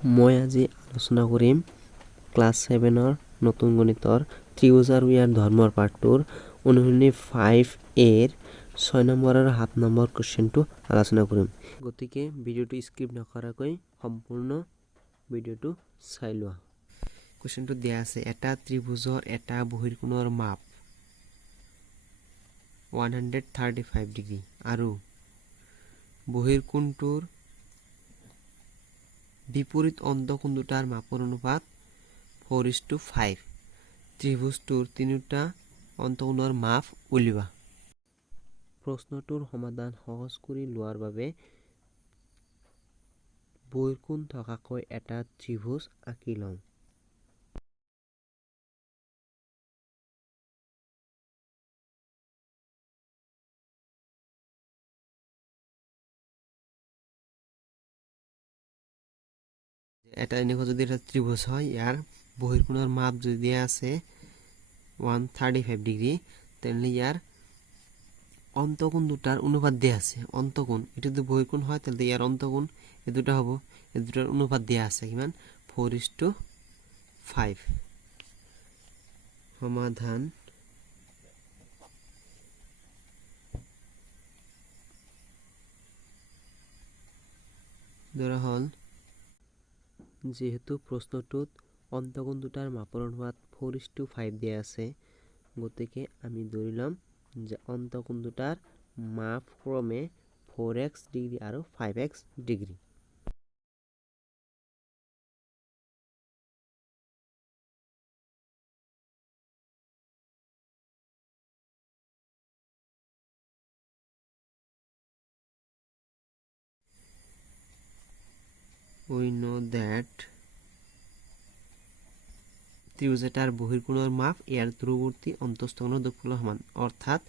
মই আজি আলোচনা কৰিম ক্লাছ 7ৰ নতুন গণিতৰ ত্ৰিভুজ আৰু ইয়াৰ ধৰ্মৰ পাঠটোৰ অনুশীলনী 5A ৰ 6 নম্বৰ আৰু 7 নম্বৰ কুৱেশ্যনটো আলোচনা কৰিম। গতিকে ভিডিঅ'টো স্কিপ নকৰাকৈ সম্পূৰ্ণ ভিডিঅ'টো চাই লোৱা। কুৱেশ্যনটো দিয়া আছে এটা ত্ৰিভুজৰ এটা বহিৰ্কোণৰ মাপ 135 ডিগ্ৰী আৰু বহিৰ্কোণটোৰ বিপৰীত অন্তঃকোণ দুটাৰ মাপৰ অনুপাত 4:5। ত্ৰিভুজটোৰ তিনিটা অন্তঃকোণৰ মাপ উলিওৱা। প্ৰশ্নটোৰ সমাধান সহজ কৰি লোৱাৰ বাবে বহিৰ্কোণ থকাকৈ এটা ত্ৰিভুজ আঁকি লওঁ। এটা এনেকুৱা যদি এটা ত্ৰিভুজ হয়, ইয়াৰ বহিৰ্কোণৰ মাপ যদি দিয়া আছে 135 ডিগ্ৰী, তেনে ইয়াৰ অন্তঃকোণ দুটাৰ অনুপাত দিয়া আছে। অন্তঃকোণ এটো যদি বহিৰ্কোণ হয়, তেন্তে ইয়াৰ অন্তঃকোণ এই দুটা হ'ব। এই দুটাৰ অনুপাত দিয়া আছে কিমান 4:5। সমাধান ধৰা হ'ল যেহেতু প্ৰশ্নটোত অন্তঃকোণ দুটাৰ মাপৰ অনুপাত 4:5 দিয়া আছে, গতিকে আমি ধৰি ল'ম যে অন্তঃকোণ দুটাৰ মাপ ক্ৰমে 4x ডিগ্ৰী আৰু 5x degree. We know that ত্ৰিভুজ এটাৰ বহিৰ্কোণৰ মাপ ইয়াৰ দূৰৱৰ্তী অন্তঃস্থকোণৰ যোগফলৰ সমান, অৰ্থাৎ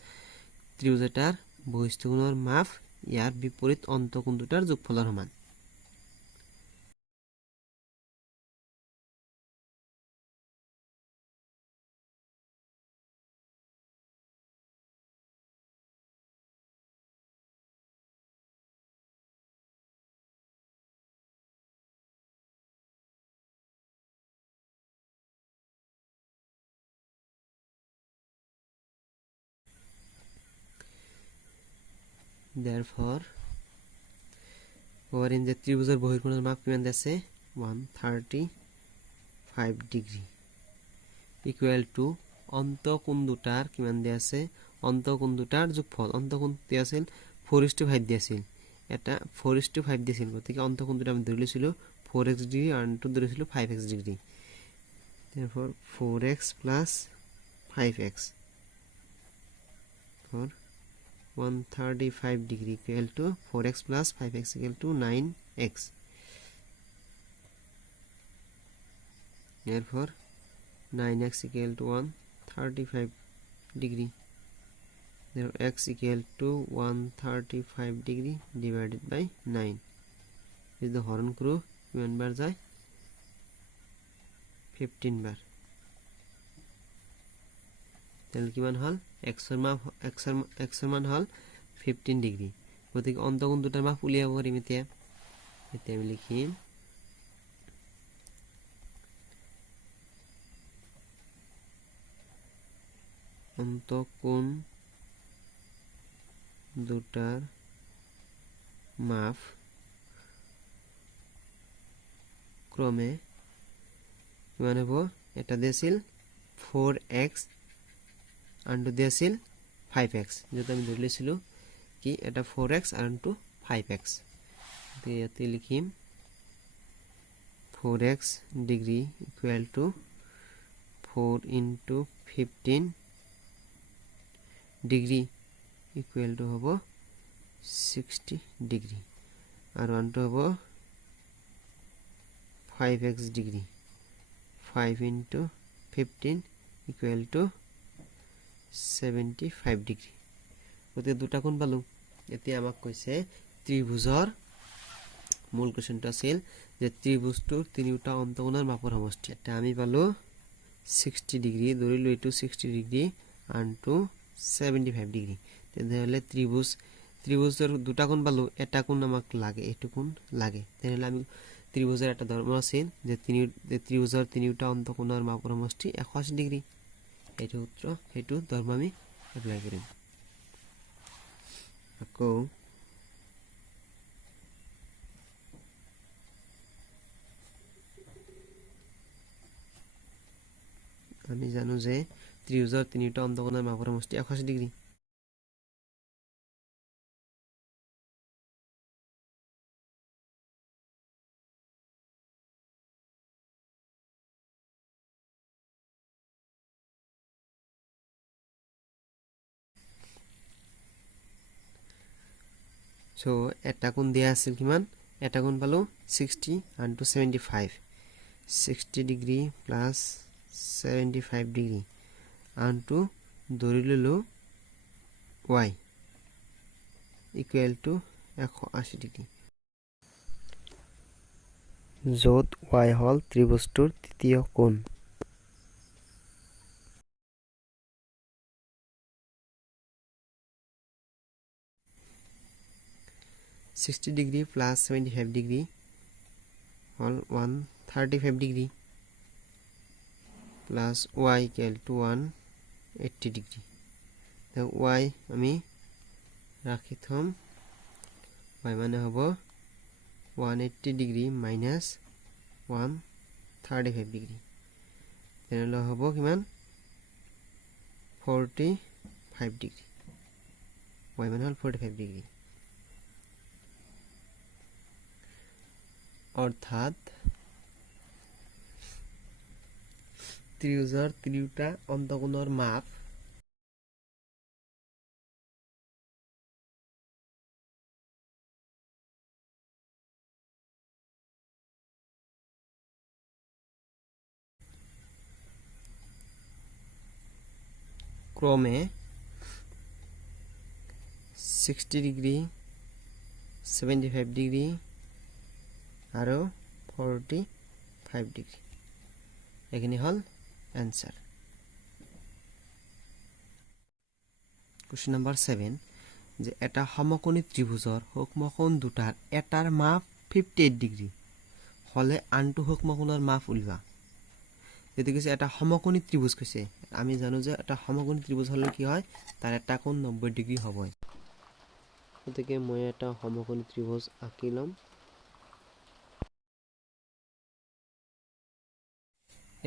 ত্ৰিভুজ এটাৰ বহিস্থকোণৰ মাপ ইয়াৰ বিপৰীত অন্তঃকোণ দুটাৰ যোগফলৰ সমান। Therefore, in the ত্ৰিভুজৰ বহিৰ্কোণৰ মাপ কিমান আছে 135 ডিগ্ৰী ইকুৱেল টু অন্তঃকোণ দুটাৰ কিমান দিয়া আছে, অন্তঃকোণ দুটাৰ যোগফল। অন্তঃকোণ দিয়া আছিল 4:5 দিয়া আছিল, এটা 4:5 দিছিল, গতিকে অন্তঃকোণ দুটা আমি ধৰি লৈছিলোঁ 4x ডিগ্ৰী আৰু আনটো ধৰিছিলোঁ 5x degree. Therefore 4x plus 5x for 135 degree equal to 4x plus 5x equal to 9x. Therefore 9x equal to 135 degree. Therefore x equal to 135 degree divided by 9. Is the হরণ করো কিমান বার যায় 15 বার। তাহলে কিমান হল x এর মান হল 15 degree. গতিকে অন্তঃকোণ দুটাৰ মাপ উলিয়াব পাৰিম। এতিয়া আমি লিখিম অন্তঃকোণ দুটাৰ মাপ ক্ৰমে কিমান হ'ব, এটা দিছিল 4x আনটো দিছিল 5x, যেটা আমি ধৰি লৈছিলোঁ কি এটা 4x আৰু আনটো 5x। ইয়াতে লিখিম 4x degree equal to 4 into 15 degree equal to হ'ব 60 ডিগ্ৰী আৰু আনটো হ'ব 5x degree 5 into 15 equal to 75 degree. গতিকে দুটা কোণ পালো। এতিয়া আমাক কৈছে ত্ৰিভুজৰ মূল কুৱেশ্যনটো আছিল যে ত্ৰিভুজটোৰ তিনিটা অন্তঃকোণৰ মাপৰ সমষ্টি। এটা আমি পালো 60 ডিগ্ৰী, ধৰিলো এইটো 60 ডিগ্ৰী আনটো 75 ডিগ্ৰী। তেনেহ'লে ত্ৰিভুজৰ দুটা কোণ পালো, এটা কোণ আমাক লাগে, এইটো কোণ লাগে। তেনেহ'লে আমি ত্ৰিভুজৰ এটা ধৰ্ম আছিল যে ত্ৰিভুজৰ তিনিটা অন্তকোণৰ মাপৰ সমষ্টি 180 ডিগ্ৰী। এইটো সূত্ৰ, সেইটো ধৰ্ম আমি এপ্লাই কৰিম। আকৌ আমি জানো যে ত্ৰিভুজৰ তিনিটা অন্তকোণৰ মাপৰ সমষ্টি 180 ডিগ্ৰী। So এটা কোণ দিয়া আছিল কিমান? এটা কোণ পালো 60 and 75, 60 degree plus 75 degree and ধৰি ললো y equal to 180 ডিগ্ৰী, য'ত y হল ত্ৰিভুজটোৰ তৃতীয় কোণ। $60 degree plus 75 degree all 135 degree plus y equal to 180 degree. The y আমি রাখি থম, y মানে হবো 180 degree minus 135 degree, তেনেহলে হবো কিমান 45 degree, y মানে হল 45 degree। অর্থাৎ ত্ৰিভুজৰ তিনিটা অন্তকোণৰ মাপ ক্ৰমে 60 ডিগ্ৰী, 75 ডিগ্ৰী আৰু 45 ডিগ্ৰী। এখিনি হল এনসাৰ। কোশ্চেন নাম্বাৰ 7 যে এটা সমকোণী ত্ৰিভুজৰ সূক্ষ্মকোণ দুটাৰ এটাৰ মাপ 58 ডিগ্ৰী হলে আনটো সূক্ষ্মকোণৰ মাপ উলিওৱা। যদি কৈছে এটা সমকোণী ত্রিভুজ কৈছে, আমি জানো যে এটা সমকোণী ত্রিভুজ হলে কি হয় তাৰ এটা কোণ 90 ডিগ্ৰী হবই। গতিকে মই এটা সমকোণী ত্ৰিভুজ আঁকি লম।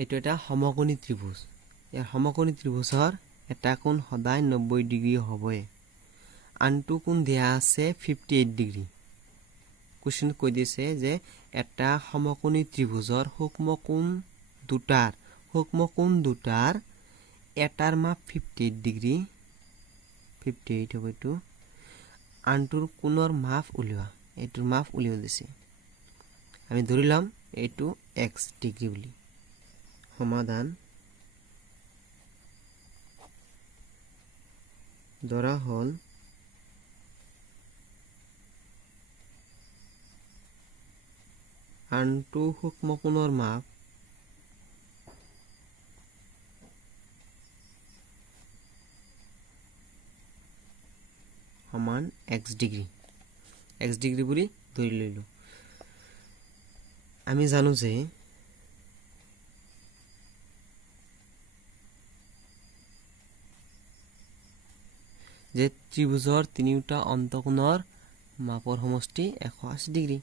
এইটো এটা সমকোণী ত্ৰিভুজ, ইয়াৰ সমকোণী ত্ৰিভুজৰ এটা কোণ সদায় 90 ডিগ্ৰী হবই, আনটো কোণ দিয়া আছে 58 ডিগ্ৰী। কোশ্চেন কৈ দিছে যে এটা সমকোণী ত্ৰিভুজৰ সূক্ষ্মকোণ দুটাৰ এটাৰ মাপ 58 ডিগ্ৰী, 58 হ'ব এইটো, আনটোৰ কোণৰ মাপ উলিওৱা। এইটোৰ মাপ উলিয়াই দিছে, আমি ধৰি লম এইটো x ডিগ্ৰী বুলি। সমাধান ধৰা হল আনটো সূক্ষ্মকোণৰ মাপ সমান x ডিগ্ৰী বুলি ধৰি লইলো। আমি জানো যে ত্ৰিভুজৰ তিনিটা অন্তকোণৰ মাপৰ সমষ্টি 180 ডিগ্ৰী।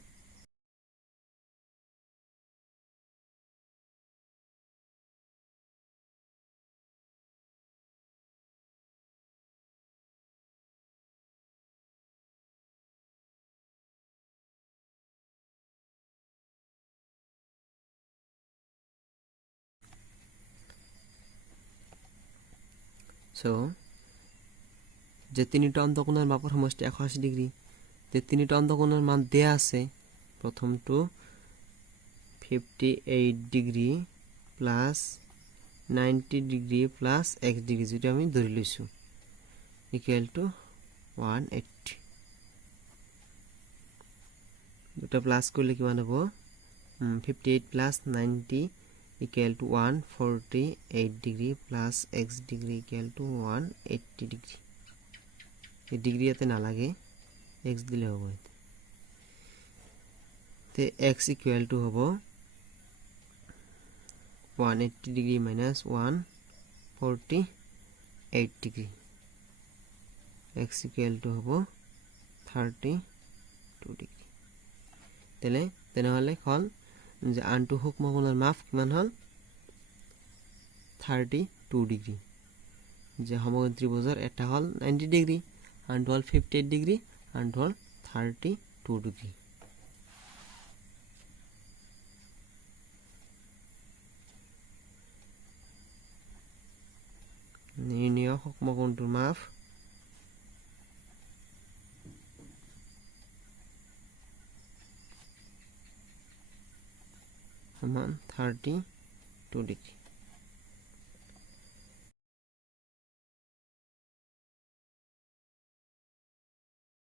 So যে তিনিটা অন্তকোণৰ মাপৰ সমষ্টি 180 ডিগ্ৰী, যে তিনিটা অন্তকোণৰ মান দিয়া আছে, প্ৰথমটো 58 degree plus 90 degree plus x degree, যেটা আমি ধৰি লৈছো ইকুয়াল টু 180। দুটা প্লাস করলে কিমান হ'ব 58 plus 90 equal to 148 degree plus x degree equal to 180 degree। এই ডিগ্ৰী ইয়াতে নালাগে, x দিলে হ'ব। তে x ইকুৱেল টু হ'ব 180 degree minus 148 degree x equal to হ'ব 32 ডিগ্ৰী তেনেহ'লে হ'ল যে আনটো সূক্ষ্ম কোণৰ মাপ কিমান হ'ল 32 ডিগ্ৰী যে সমকোণী ত্ৰিভুজৰ এটা হ'ল 90 ডিগ্ৰী আনটো হ'ল 58 ডিগ্ৰী আনটো হ'ল 32 ডিগ্ৰী নিৰ্ণয় সূক্ষ্ম কোণটোৰ মাপ সমান 32 ডিগ্ৰী